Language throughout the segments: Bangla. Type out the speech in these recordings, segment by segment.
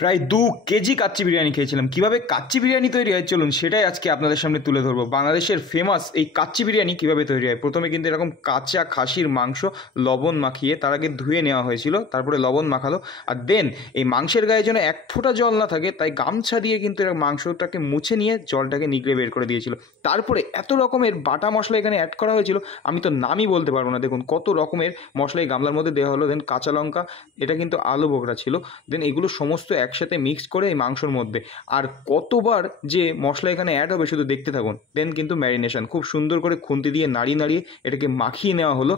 প্রায় 2 কেজি কাচ্চি বিরিয়ানি খেয়েছিলাম। কীভাবে কাচ্চি বিরিয়ানি তৈরি হয় চলুন সেটাই আজকে আপনাদের সামনে তুলে ধরবো। বাংলাদেশের ফেমাস এই কাচ্চি বিরিয়ানি কীভাবে তৈরি হয়। প্রথমে কিন্তু এরকম কাঁচা খাসির মাংস লবণ মাখিয়ে তার আগে ধুয়ে নেওয়া হয়েছিল, তারপরে লবণ মাখালো। আর দেন এই মাংসের গায়ে যেন এক ফোঁটা জল না থাকে তাই গামছা দিয়ে কিন্তু এরা মাংসটাকে মুছে নিয়ে জলটাকে নিগড়ে বের করে দিয়েছিল। তারপরে এত রকমের বাটা মশলা এখানে অ্যাড করা হয়েছিল, আমি তো নামই বলতে পারবো না। দেখুন কত রকমের মশলা এই গামলার মধ্যে দেওয়া হলো। দেন কাঁচা লঙ্কা, এটা কিন্তু আলু বোখরা ছিল। দেন এগুলো সমস্ত একসাথে মিক্স করে এই মাংসর মধ্যে, আর কতবার যে মশলা এখানে অ্যাড হবে শুধু দেখতে থাকুন। দেন কিন্তু ম্যারিনেশন খুব সুন্দর করে খুন্তি দিয়ে নাড়িয়ে নাড়িয়ে এটাকে মাখিয়ে নেওয়া হলো।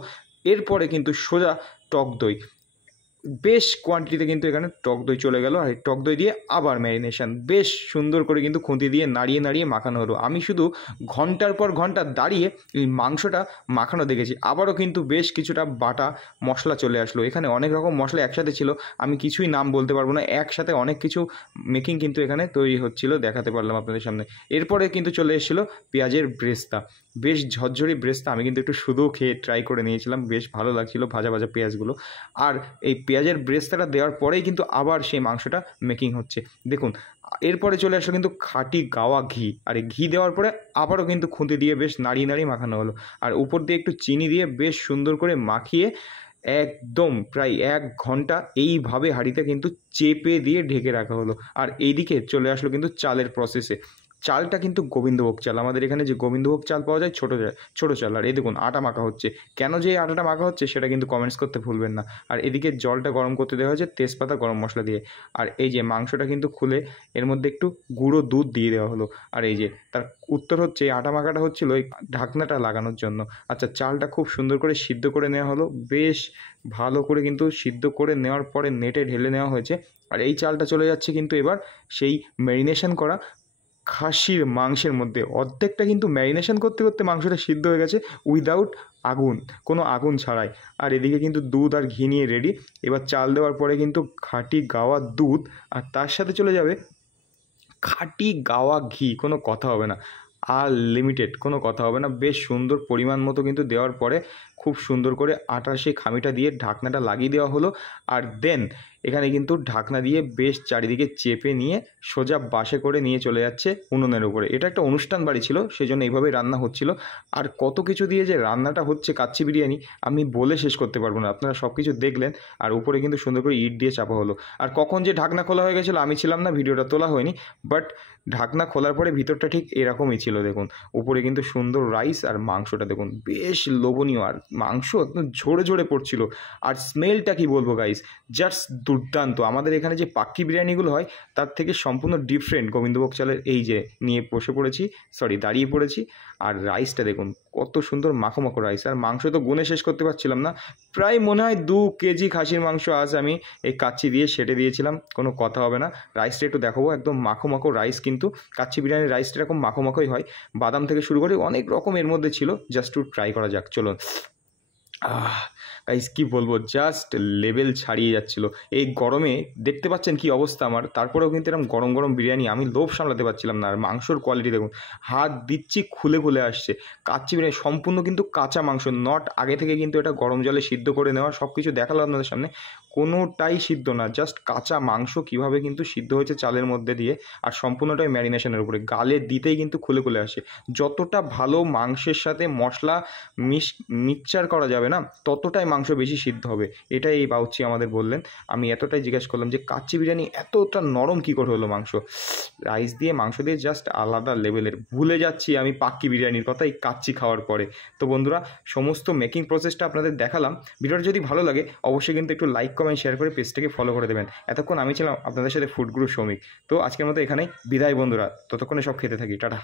এরপরে কিন্তু সোজা টক দই, বেশ কোয়ান্টিটিতে কিন্তু এখানে টক দই চলে গেল। আর এই টক দই দিয়ে আবার ম্যারিনেশন বেশ সুন্দর করে কিন্তু খুন্তি দিয়ে নাড়িয়ে নাড়িয়ে মাখানো হলো। আমি শুধু ঘন্টার পর ঘন্টা দাঁড়িয়ে এই মাংসটা মাখানো দেখেছি। আবারও কিন্তু বেশ কিছুটা বাটা মশলা চলে আসলো। এখানে অনেক রকম মশলা একসাথে ছিল, আমি কিছুই নাম বলতে পারবো না। একসাথে অনেক কিছু মেকিং কিন্তু এখানে তৈরি হচ্ছিল, দেখাতে পারলাম আপনাদের সামনে। এরপরে কিন্তু চলে এসেছিলো পেঁয়াজের ব্রেস্তা, বেশ ঝরঝরি ব্রেস্তা। আমি কিন্তু একটু শুধু খেয়ে ট্রাই করে নিয়েছিলাম, বেশ ভালো লাগছিলো ভাজা ভাজা পেঁয়াজগুলো। আর এই পেঁয়াজের ব্রেস্তাটা দেওয়ার পরেই কিন্তু আবার সেই মাংসটা মেকিং হচ্ছে। দেখুন এরপরে চলে আসলো কিন্তু খাঁটি গাওয়া ঘি, আর এই ঘি দেওয়ার পরে আবারও কিন্তু খুন্তি দিয়ে বেশ নাড়িয়ে নাড়িয়ে মাখানো হলো। আর উপর দিয়ে একটু চিনি দিয়ে বেশ সুন্দর করে মাখিয়ে একদম প্রায় 1 ঘন্টা এইভাবে হাঁড়িতে কিন্তু চেপে দিয়ে ঢেকে রাখা হলো। আর এইদিকে চলে আসলো কিন্তু চালের প্রসেসে। চালটা কিন্তু গোবিন্দভোগ চাল, আমাদের এখানে যে গোবিন্দভোগ চাল পাওয়া যায় ছোটো চাল। আর এই দেখুন আটা মাখা হচ্ছে। কেন যে এই আটাটা মাখা হচ্ছে সেটা কিন্তু কমেন্টস করতে ভুলবেন না। আর এদিকে জলটা গরম করতে দেওয়া হয়েছে তেজপাতা গরম মশলা দিয়ে। আর এই যে মাংসটা কিন্তু খুলে এর মধ্যে একটু গুঁড়ো দুধ দিয়ে দেওয়া হলো। আর এই যে তার উত্তর হচ্ছে এই আটা মাখাটা হচ্ছিলো এই ঢাকনাটা লাগানোর জন্য। আচ্ছা, চালটা খুব সুন্দর করে সিদ্ধ করে নেওয়া হলো, বেশ ভালো করে কিন্তু সিদ্ধ করে নেওয়ার পরে নেটে ঢেলে নেওয়া হয়েছে। আর এই চালটা চলে যাচ্ছে কিন্তু এবার সেই ম্যারিনেশন করা খাসির মাংসের মধ্যে। অর্ধেকটা কিন্তু ম্যারিনেশন করতে করতে মাংসটা সিদ্ধ হয়ে গেছে উইদাউট আগুন, কোনো আগুন ছাড়াই। আর এদিকে কিন্তু দুধ আর ঘি নিয়ে রেডি। এবার চাল দেওয়ার পরে কিন্তু খাঁটি গাওয়া দুধ, আর তার সাথে চলে যাবে খাঁটি গাওয়া ঘি, কোনো কথা হবে না। আর লিমিটেড, কোনো কথা হবে না। বেশ সুন্দর পরিমাণ মতো কিন্তু দেওয়ার পরে খুব সুন্দর করে আটার সেই খামিটা দিয়ে ঢাকনাটা লাগিয়ে দেওয়া হলো। আর দেন এখানে কিন্তু ঢাকনা দিয়ে বেশ চারিদিকে চেপে নিয়ে সোজা বাসে করে নিয়ে চলে যাচ্ছে উনুনের উপরে। এটা একটা অনুষ্ঠান বাড়ি ছিল, সেই জন্য এইভাবেই রান্না হচ্ছিল। আর কত কিছু দিয়ে যে রান্নাটা হচ্ছে কাচ্চি বিরিয়ানি আমি বলে শেষ করতে পারবো না। আপনারা সব কিছু দেখলেন। আর উপরে কিন্তু সুন্দর করে ইট দিয়ে চাপা হলো। আর কখন যে ঢাকনা খোলা হয়ে গেছিলো আমি ছিলাম না, ভিডিওটা তোলা হয়নি। বাট ঢাকনা খোলার পরে ভিতরটা ঠিক এরকমই ছিল। দেখুন উপরে কিন্তু সুন্দর রাইস, আর মাংসটা দেখুন বেশ লোভনীয়। আর মাংস একদম ঝরে ঝরে পড়ছিল। আর স্মেলটা কি বলবো গাইস, জাস্ট দুর্দান্ত। আমাদের এখানে যে পাক্কি বিরিয়ানিগুলো হয় তার থেকে সম্পূর্ণ ডিফারেন্ট গোবিন্দভোগ চালের। এই যে নিয়ে দাঁড়িয়ে পড়েছি। আর রাইসটা দেখুন কত সুন্দর মাখো মাখো রাইস। আর মাংস তো গুনে শেষ করতে পারছিলাম না, প্রায় মনে হয় 2 কেজি খাসির মাংস আজ আমি এই কাচ্চি দিয়ে সেটে দিয়েছিলাম, কোনো কথা হবে না। রাইসটা একটু দেখাবো, একদম মাখো মাখো রাইস। কিন্তু কাচ্চি বিরিয়ানির রাইসটা এরকম মাখো মাখোই হয়, বাদাম থেকে শুরু করে অনেক রকম এর মধ্যে ছিল। জাস্ট টু ট্রাই করা যাক, চলুন। গাইস কী বলবো, জাস্ট লেভেল ছাড়িয়ে যাচ্ছিল। এই গরমে দেখতে পাচ্ছেন কি অবস্থা আমার, তারপরেও কিন্তু এরকম গরম গরম বিরিয়ানি আমি লোভ সামলাতে পারছিলাম না। আর মাংসর কোয়ালিটি দেখুন, হাত দিচ্ছি খুলে খুলে আসছে। কাচ্চি বিরিয়ানি সম্পূর্ণ কিন্তু কাঁচা মাংস, নট আগে থেকে কিন্তু এটা গরম জলে সিদ্ধ করে নেওয়া। সব কিছু দেখালাম আপনাদের সামনে, কোনোটাই সিদ্ধ না, জাস্ট কাঁচা মাংস কীভাবে কিন্তু সিদ্ধ হয়েছে চালের মধ্যে দিয়ে। আর সম্পূর্ণটাই ম্যারিনেশনের উপরে, গালে দিতেই কিন্তু খুলে খুলে আসে। যতটা ভালো মাংসের সাথে মশলা মিক্সচার করা যাবে না ততটাই মাংস বেশি সিদ্ধ হবে। এটাই এই বাউচি আমাদের বললেন। আমি এতটাই জিজ্ঞেস করলাম যে কাচ্চি বিরিয়ানি এতটা নরম কী করে হলো মাংস। রাইস দিয়ে মাংস দিয়ে জাস্ট আলাদা লেভেলের। ভুলে যাচ্ছি আমি পাক্কি বিরিয়ানির কথা এই কাচ্চি খাওয়ার পরে। তো বন্ধুরা, সমস্ত মেকিং প্রসেসটা আপনাদের দেখালাম। ভিডিওটা যদি ভালো লাগে অবশ্যই কিন্তু একটু লাইক কমেন্ট শেয়ার করে পেজটাকে ফলো করে দেবেন। এতক্ষণ আমি ছিলাম আপনাদের সাথে ফুড গুরু সৌমিক। তো আজকের মতো এখানেই বিদায় বন্ধুরা, ততক্ষণে সব খেতে থাকি, টাটা।